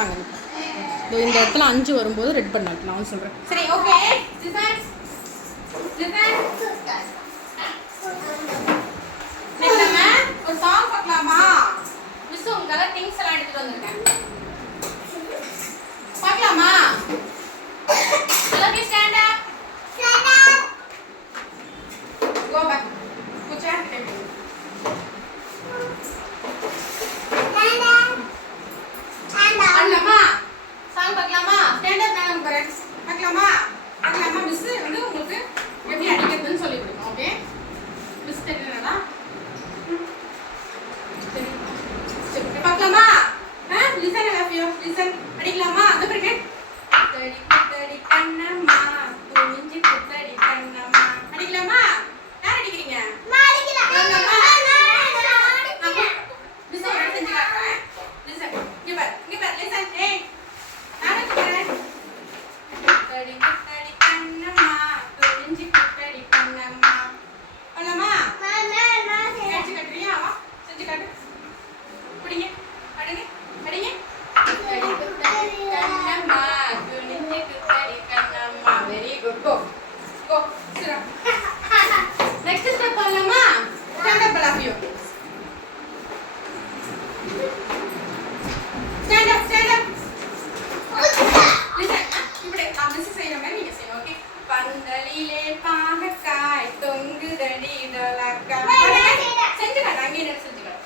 தாங்க இந்த இடத்துல 5 வரும்போது ரெட் பண்ண நான் சொல்கிறேன். சரி ஓகே. ஒரு சாங் பார்க்கலாமா? மிஸ் உங்களால திங்ஸ் எல்லாம் எடுத்துட்டு வந்திருக்கேன். பார்க்கலாமா? எல்லாரும் stand up. Go back. Put your hand up. பார்க்கலாமா? சாங் பார்க்கலாமா? ஸ்டாண்ட் அப் நான் உங்களுக்கு பார்க்கலாமா? பார்க்கலாமா? மிஸ் வந்து உங்களுக்கு எப்படி அடிக்கிறதுன்னு சொல்லி கொடுப்போம். ஓகே மிஸ் தெரியுங்களா? சரி பார்க்கலாமா? Listen I love you. Listen அடிக்கலாமா? அந்த பாருங்க. குத்தடி குத்தடி கண்ணம்மா குனிஞ்சு குத்தடி கண்ணம்மா. அடிக்கலாமா? யார் அடிக்கிறீங்க? நான் அடிக்கலாம். மிஸ் ஒரு செஞ்சு காட்டுறேன். லிசன் இங்க பாரு லிசன். ஏய் நான் அடிக்கிறேன். குத்தடி குத்தடி கண்ணம்மா குனிஞ்சு குத்தடி கண்ணம்மா. பண்ணலாமா? செஞ்சு காட்டுறியா? செஞ்சு காட்டு. பிடிங்க அடிங்க அடிங்க. குத்தடி குத்தடி கண்ணம்மா குனிஞ்சு குத்தடி Kannamma. Very good. Go go சிரா. நெக்ஸ்ட் ஸ்டெப் பண்ணலாமா? Stand up love you. Stand up listen. இப்படி நான் மிஸ் செய்யற மாதிரி நீங்க செய்யணும். ஓகே பந்தலிலே பாகக்காய் தொங்குதடி டலக்காய். செஞ்சு காட்டு. அங்கே என்ன செஞ்சு காட்டு.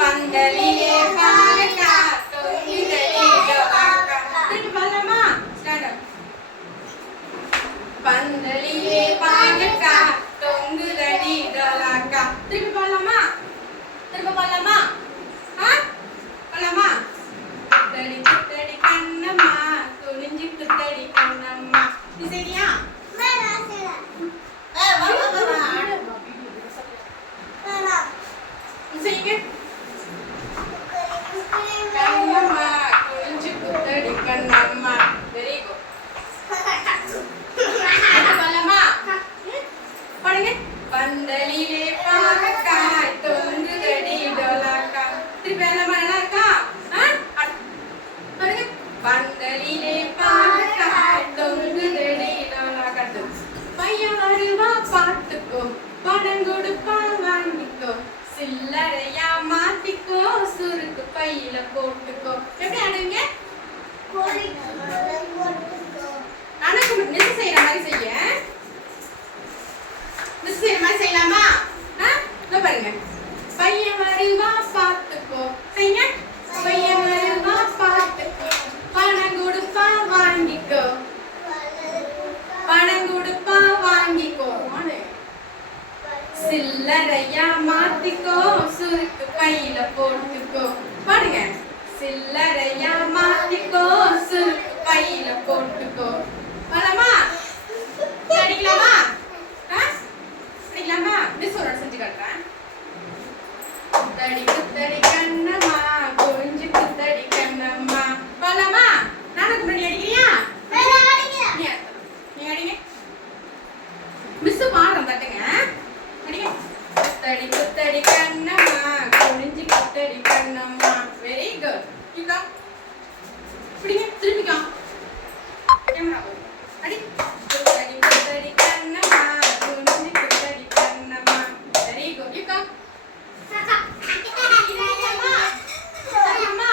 பந்தலிலே பாகக்காய் தொங்குதடி டலக்காய். திருப்பி பண்ணலாமா? Stand up. பந்தலிலே பாகக்காய் தொங்குதடி டலக்காய். திருப்பி பண்ணலாமா? திருப்பி பண்ணலாமா? பண்ணலாமா? குத்தடி குத்தடி கண்ணம்மா குனிஞ்சு குத்தடி கண்ணம்மா. நீ சரியா? சரிங்க. கண்ணம்மா குனிஞ்சு குத்தடி கண்ணம்மா. Very good. பண்ணலாமா? பாருங்க. பந்தலிலே பாகக்காய் தொங்குதடி டோலாக்காய். திருப்பி பண்ணலாமா? நல்லா இருக்கா? பாருங்க. பந்தலிலே பாகக்காய் தொங்குதடி டோலாக்காய். பையன் வருவா பாட்டுக்கோ பணம் கொடுப்பா வாங்கிக்கோ சில்லறையா மாத்திக்கோ சுருக்கு பையில போட்டுக்கோ. எப்படி ஆடுவீங்க? அனக்கு மிஸ் செய்யற மாதிரி செய்ய. மிஸ் செய்யற மாதிரி செய்யலாமா? இதோ பாருங்க. பையன் வருவா பாத்துக்கோ செய்யுங்க. பையன் வருவா பாத்துக்கோ பணம் கொடுப்பா வாங்கிக்கோ பணம் கொடுப்பா வாங்கிக்கோ. சில்லறையா மாத்திக்கோ சுருக்கு பையில போட்டுக்கோ. பாருங்க. சில்லறையா மாத்திக்கோ சுருக்கு பையில போட்டுக்கோ. வரலாமா? அடிக்கலாமா? அடிக்கலாமா? மிஸ் ஒரு செஞ்சு காட்டுறேன். குத்தடி குத்தடி கண்ணம்மா குனிஞ்சு குத்தடி கண்ணம்மா. வரலாமா? நானுக்கு முன்னாடி அடிக்கிறியா? நீ அடிங்க. மிஸ் பாடுறேன் தட்டுங்க. அடிங்க. குத்தடி குத்தடி கண்ணம்மா குனிஞ்சு குத்தடி கண்ணம்மா. Very good. இங்க பிடிங்க. திருப்பிக்கா. கேமரா போய் அடி. குத்தடி குத்தடி கண்ணம்மா குனிஞ்சு குத்தடி கண்ணம்மா. Very good. இங்க அம்மா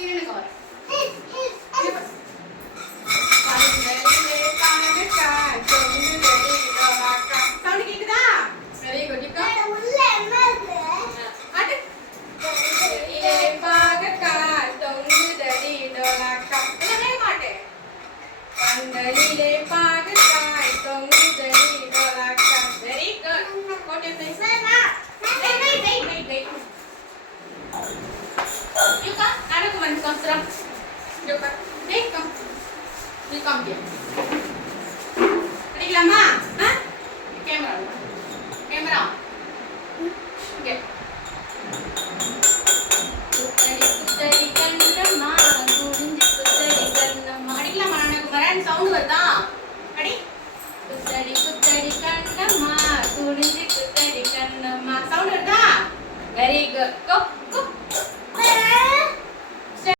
இங்க கவர். பந்தலிலே பாகக்காய் தொங்குதடி டோலாக்காய். சவுண்ட் கேக்குதா? Very good. இங்க உள்ள என்ன இருக்கு? அடி. பந்தலிலே பாகக்காய் தொங்குதடி டோலாக்காய். என்ன மாட்டே? பந்தலிலே பாகக்காய் தொங்குதடி டோலாக்காய். Very good. கோட்டை பேச. Wait. You come. Another one comes from. You come. Hey, come. You come here. Ready, Lama? Huh? Camera.